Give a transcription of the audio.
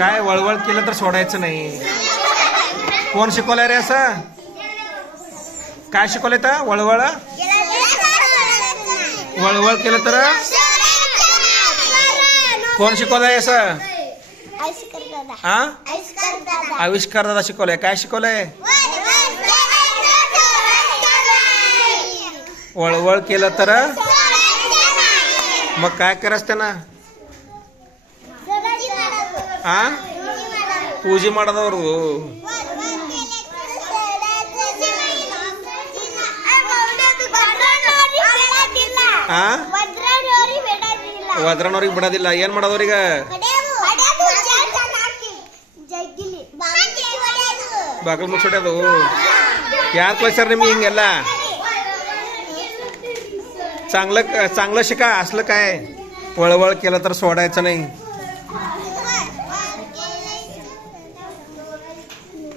काय वळवळ केलं तर सोडायचं नाही. कोण शिकवलंय रे असं? काय शिकवलंय तर वळवळ वळवळ केलं तर कोण शिकवलंय असं? हा आविष्कार दादा शिकवलंय. काय शिकवलंय? वळवळ केलं तर मग काय करायचं त्यांना? ಆ ಪೂಜೆ ಮಾಡೋದವ್ರು. ಒದ್ರನವ್ರಿಗೆ ಬಿಡೋದಿಲ್ಲ. ಏನ್ ಮಾಡೋದವ್ರೀಗ? बागल मुसोड्याದು. यार कळसर निम्ही हिंगेला चांगलं चांगलं शिका. असलं काय वळवळ केलं तर सोडायचं नाही.